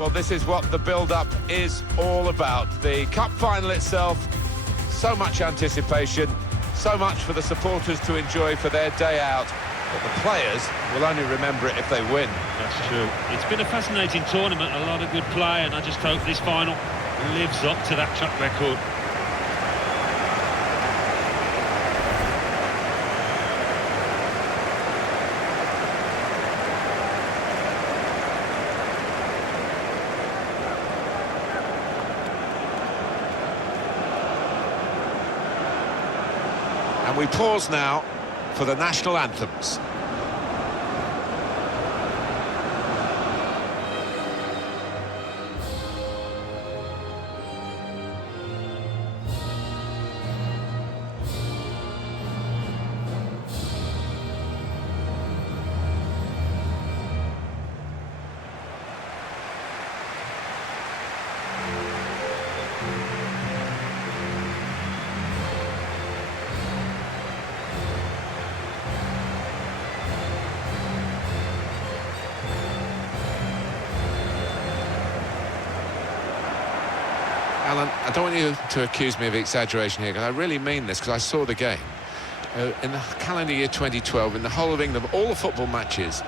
Well, this is what the build-up is all about. The cup final itself, so much anticipation, so much for the supporters to enjoy for their day out. But the players will only remember it if they win. That's true. It's been a fascinating tournament, a lot of good play, and I just hope this final lives up to that track record. And we pause now for the national anthems. Alan, I don't want you to accuse me of exaggeration here, because I really mean this, because I saw the game. In the calendar year 2012, in the whole of England, all the football matches,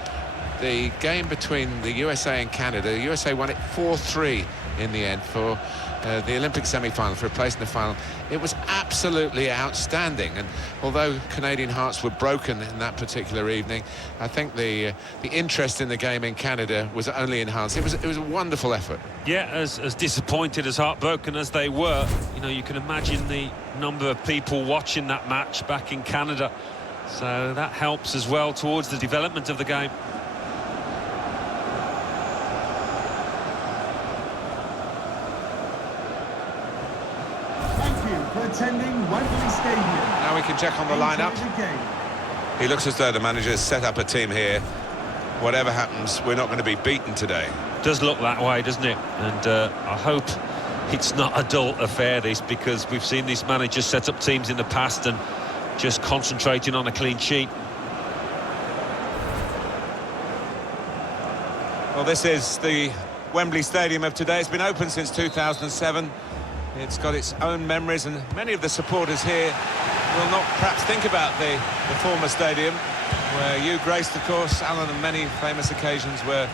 the game between the USA and Canada, the USA won it 4-3 in the end for the Olympic semi-final, for a place in the final. It was absolutely outstanding, and although Canadian hearts were broken in that particular evening, I think the interest in the game in Canada was only enhanced. It was a wonderful effort. Yeah, as disappointed, as heartbroken as they were, you know, you can imagine the number of people watching that match back in Canada, so that helps as well towards the development of the game. Attending Wembley Stadium. Now we can check on the lineup. He looks as though the manager has set up a team here. Whatever happens, we're not going to be beaten today. Does look that way, doesn't it? And I hope it's not a dull affair, this, because we've seen these managers set up teams in the past and just concentrating on a clean sheet. Well, this is the Wembley Stadium of today. It's been open since 2007. It's got its own memories, and many of the supporters here will not perhaps think about the former stadium, where you graced, of course, Alan, and many famous occasions were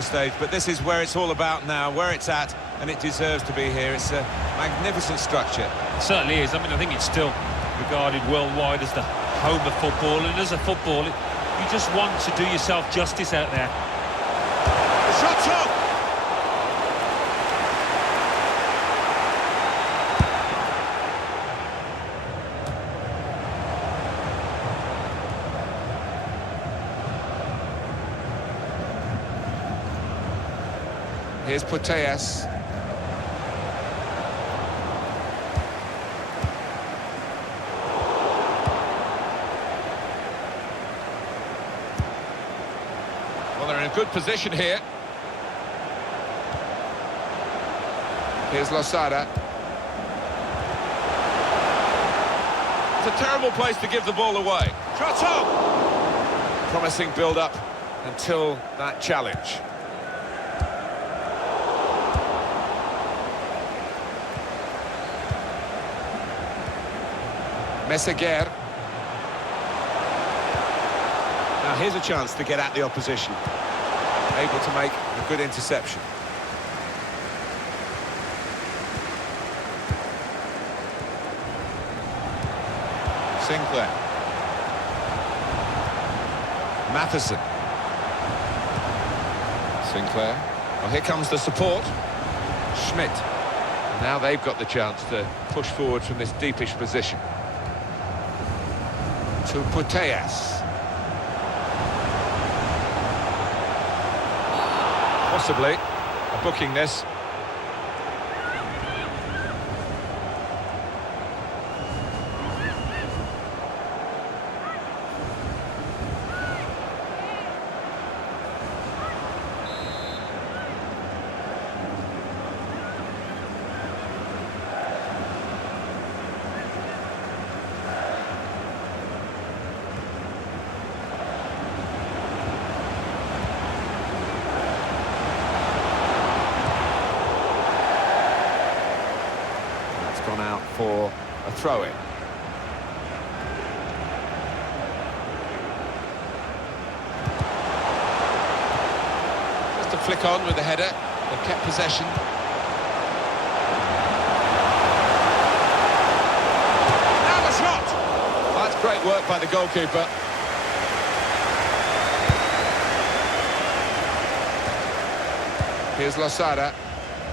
staged. But this is where it's all about now, where it's at, and it deserves to be here. It's a magnificent structure. It certainly is. I mean, I think it's still regarded worldwide as the home of football, and as a footballer, you just want to do yourself justice out there. The shot's up! Here's Putellas. Well, they're in a good position here. Here's Losada. It's a terrible place to give the ball away. Shot up! Promising build-up until that challenge. Messeguer. Now here's a chance to get at the opposition. Able to make a good interception. Sinclair. Matheson. Sinclair. Well, here comes the support. Schmidt. Now they've got the chance to push forward from this deepish position. To Putellas. Possibly a booking this. gone out for a throw-in. Just a flick on with the header. They've kept possession. Now the shot! Well, that's great work by the goalkeeper. Here's Losada.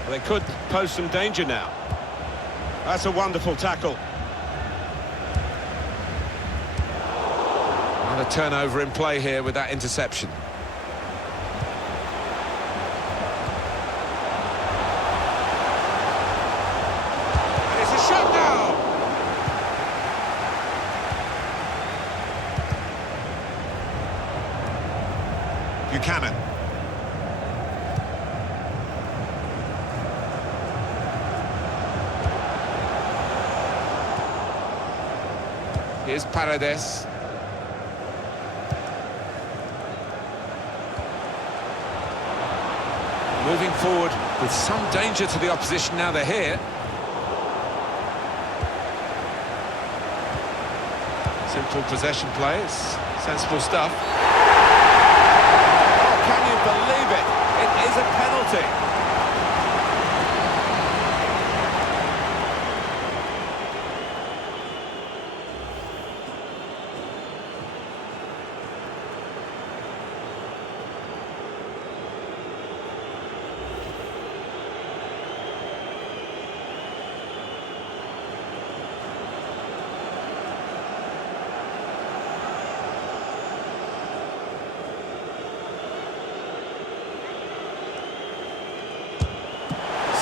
They could pose some danger now. That's a wonderful tackle. Another turnover in play here with that interception. And it's a shot now! Buchanan. Here's Paredes. Moving forward with some danger to the opposition now they're here. Simple possession plays, sensible stuff. Oh, can you believe it? It is a penalty.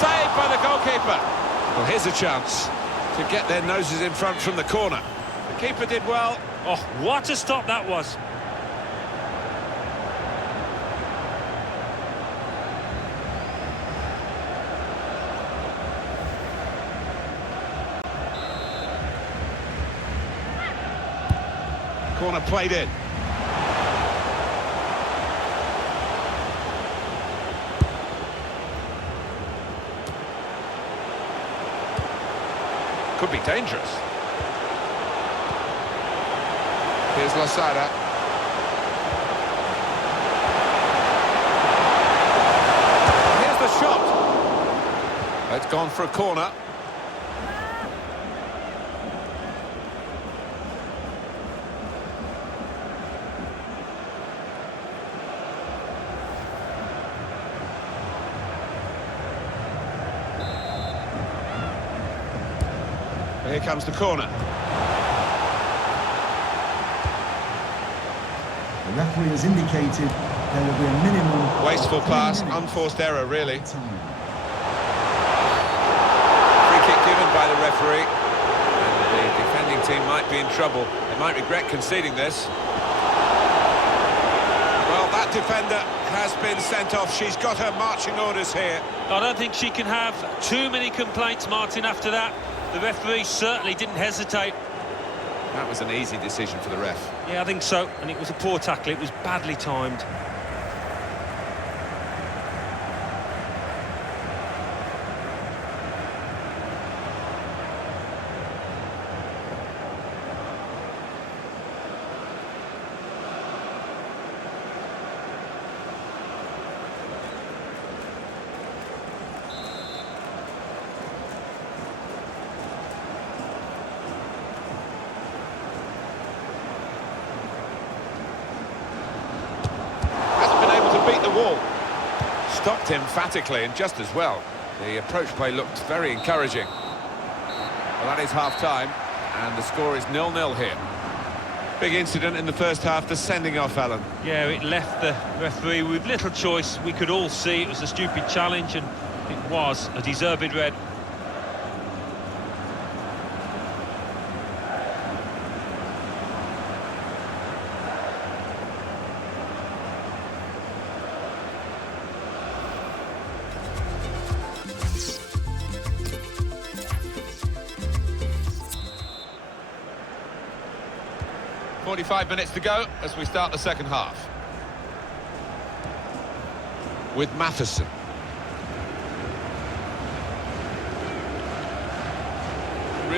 Saved by the goalkeeper. Well, here's a chance to get their noses in front from the corner. The keeper did well. Oh, what a stop that was. Corner played in. Could be dangerous. Here's Losada. Here's the shot. It's gone for a corner. Here comes the corner. The referee has indicated there will be a minimum... Wasteful pass, unforced error, really. Free kick given by the referee. And the defending team might be in trouble. They might regret conceding this. Well, that defender has been sent off. She's got her marching orders here. I don't think she can have too many complaints, Martin, after that. The referee certainly didn't hesitate. That was an easy decision for the ref. Yeah, I think so. And it was a poor tackle. It was badly timed. Beat the wall. Stopped emphatically and just as well. The approach play looked very encouraging. Well, that is half-time, and the score is 0-0 here. Big incident in the first half, the sending off, Alan. Yeah, it left the referee with little choice. We could all see it was a stupid challenge, and it was a deserved red. .45 minutes to go as we start the second half. With Matheson.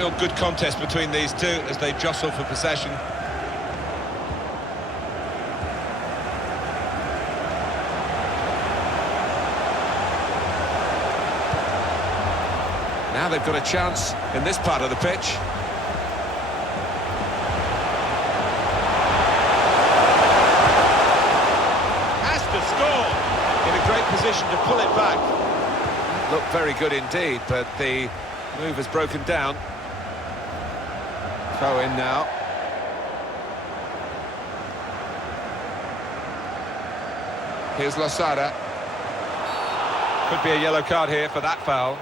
real good contest between these two as they jostle for possession. Now they've got a chance in this part of the pitch. Has to score. In a great position to pull it back. Looked very good indeed, but the move has broken down. Throw in now. Here's Losada. Could be a yellow card here for that foul.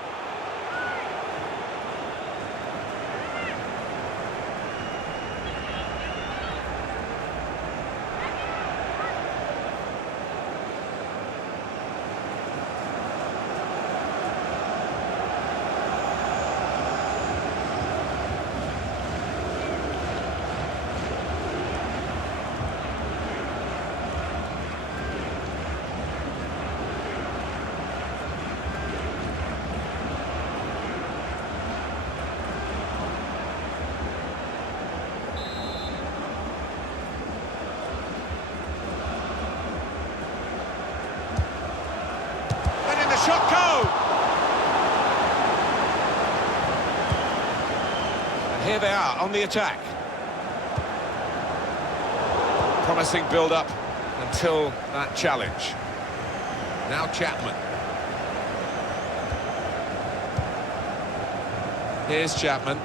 Shot go! And here they are on the attack. Promising build-up until that challenge. Now Chapman. Here's Chapman.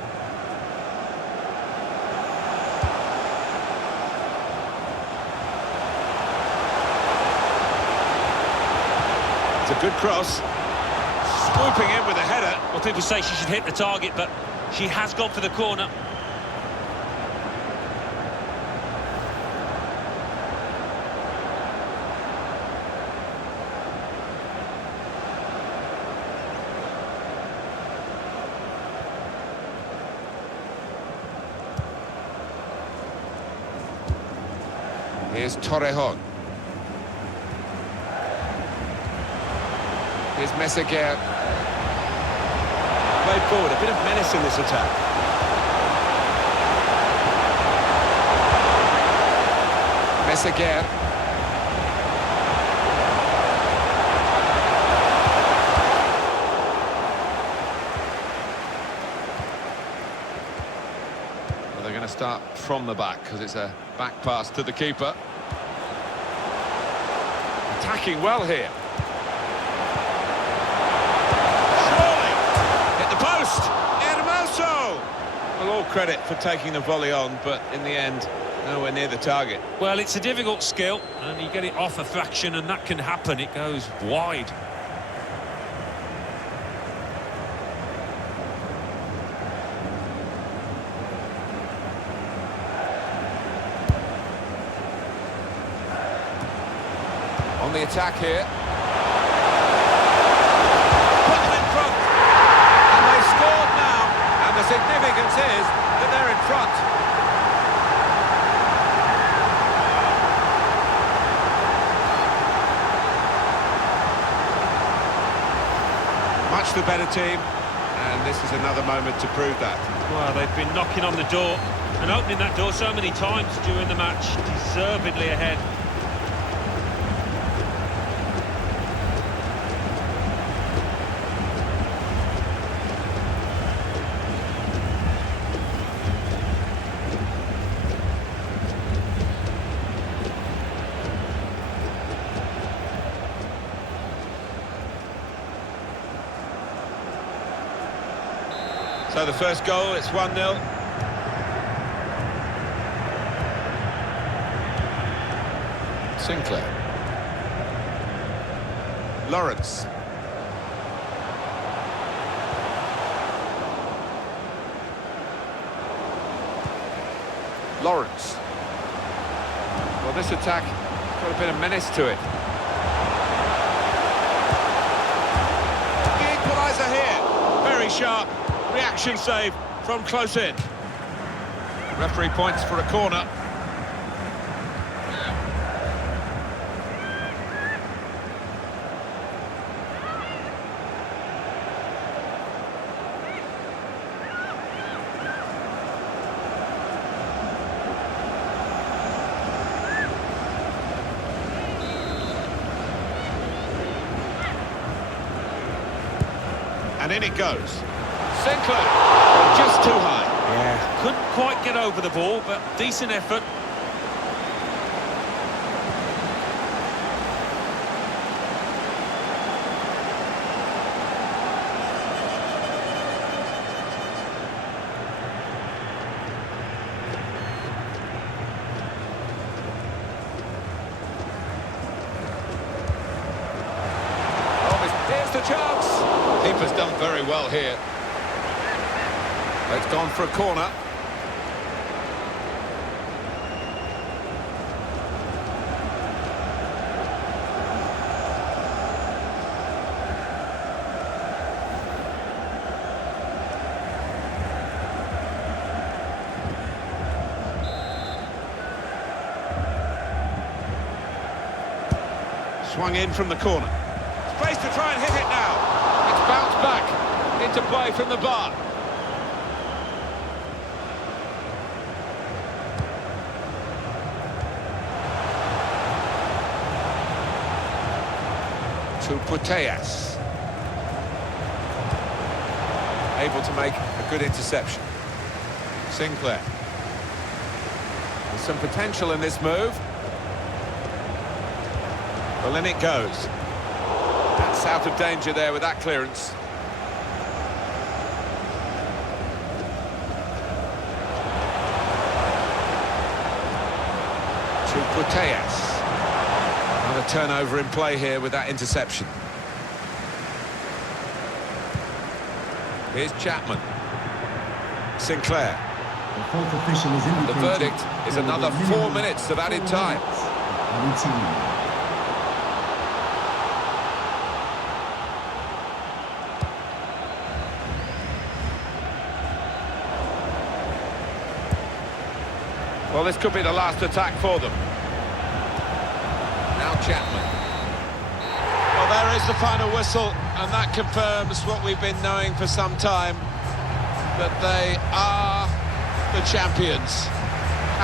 It's a good cross. Swooping in with a header. Well, people say she should hit the target, but she has gone for the corner. Here's Torrejon. Here's Meseguer. Played forward, a bit of menace in this attack. Meseguer. Well, they're going to start from the back because it's a back pass to the keeper. Attacking well here. Hermoso! Well, all credit for taking the volley on, but in the end, nowhere near the target. Well, it's a difficult skill, and you get it off a fraction, and that can happen. It goes wide. On the attack here. The significance is that they're in front. Much the better team, and this is another moment to prove that. Well, they've been knocking on the door and opening that door so many times during the match, deservedly ahead. So the first goal, it's 1-0. Sinclair. Lawrence. Lawrence. Well, this attack got a bit of menace to it. The equaliser here. Very sharp. Reaction save from close in. Referee points for a corner. And in it goes. Sinclair, just too high. Yeah, couldn't quite get over the ball, but decent effort. Here's the chance. Keeper's done very well here. It's gone for a corner. Swung in from the corner. Space to try and hit it now. It's bounced back into play from the bar. To Putellas. Able to make a good interception. Sinclair. There's some potential in this move. Well, in it goes. That's out of danger there with that clearance. To Putellas. Another turnover in play here with that interception. Here's Chapman. Sinclair. The fourth official is indicated. The verdict is another 4 minutes of added time. Added time. Well, this could be the last attack for them. Now Chapman. Well, there is the final whistle, and that confirms what we've been knowing for some time, that they are the champions.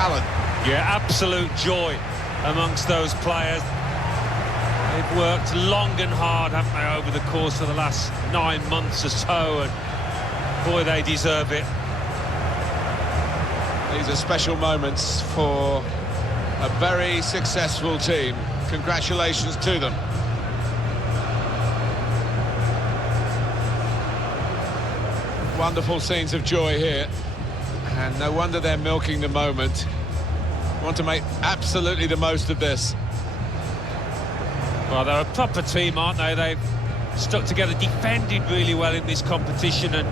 Alan. Yeah, absolute joy amongst those players. They've worked long and hard, haven't they, over the course of the last 9 months or so, and boy, they deserve it. These are special moments for a very successful team. Congratulations to them. Wonderful scenes of joy here. And no wonder they're milking the moment. Want to make absolutely the most of this. Well, they're a proper team, aren't they? They've stuck together, defended really well in this competition and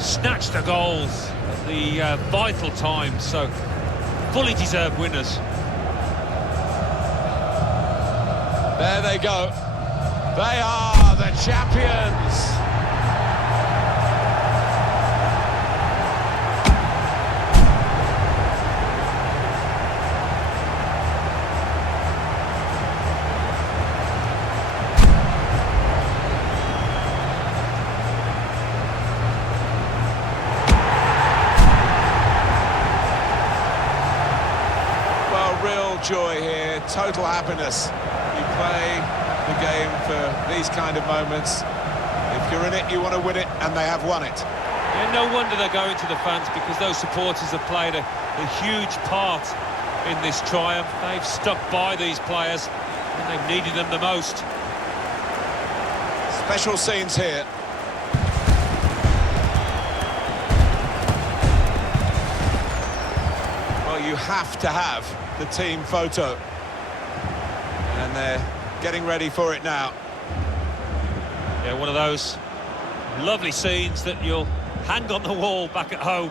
snatched the goals at the vital times. So, fully deserved winners. There they go. They are the champions. Joy here, total happiness. You play the game for these kind of moments. If you're in it, you want to win it, and they have won it. Yeah, no wonder they're going to the fans, because those supporters have played a huge part in this triumph. They've stuck by these players when they've needed them the most. Special scenes here. Well, you have to have the team photo, and they're getting ready for it now. Yeah, one of those lovely scenes that you'll hang on the wall back at home.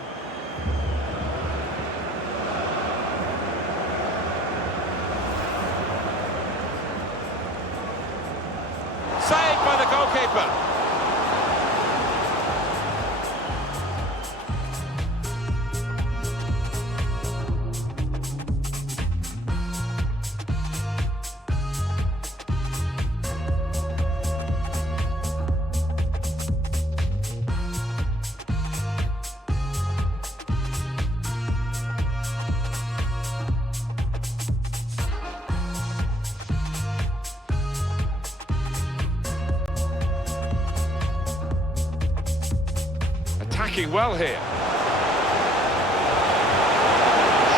Saved by the goalkeeper. attacking well here.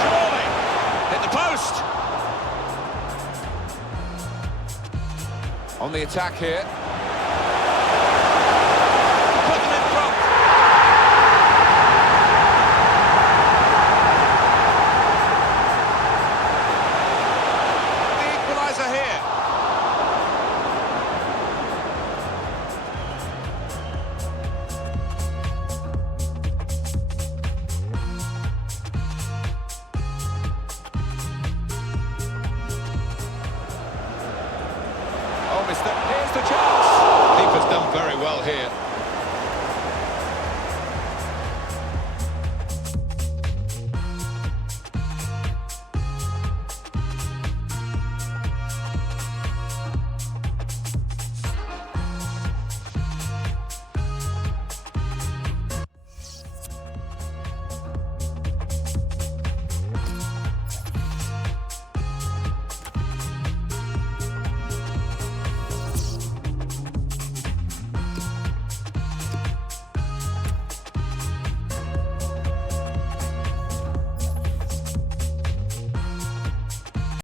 Surely! Hit the post! On the attack here. Put them in front. The equaliser here. Oh, here's the chance. Keeper's done very well here.